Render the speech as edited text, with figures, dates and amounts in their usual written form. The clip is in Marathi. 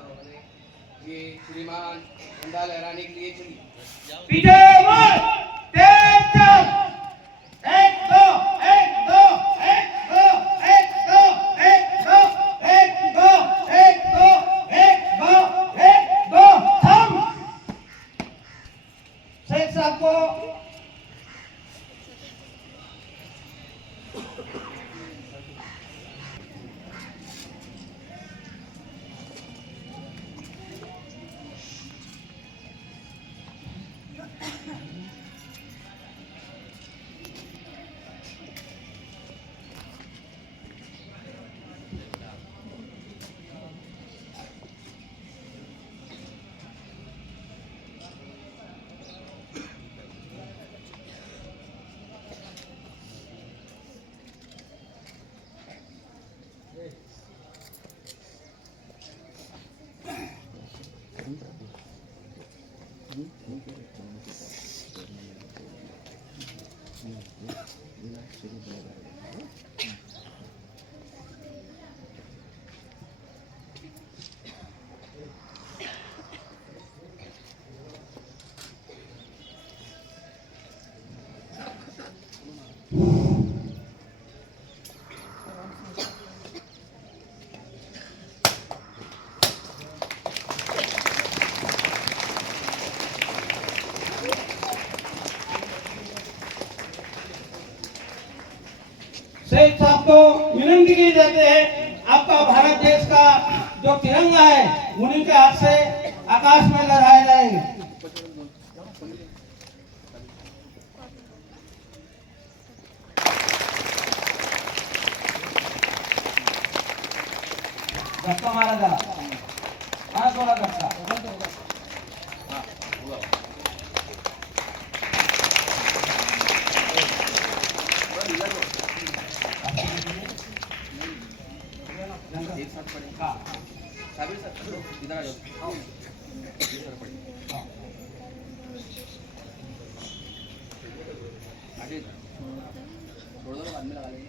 उन्होंने ये श्रीमान झंडा लहराने के लिए चुनी। पीछे बोल, तेज चल, एक दो एक दो एक दो एक दो एक दो एक दो एक दो एक दो एक दो थम। शेख साहब को शेख साहब को विनंती की जाती है, आपका भारत देश का जो तिरंगा है उन्हीं के हाथ से आकाश में लहराए जाएंगे। धक्का मारा जा, थोड़ा धक्का। एक साथ पढ़े। हाँ साबिर सर चलो इधर आ जाओ। ये सर पढ़े आगे छोड़ दो, बाद में लगा लेंगे।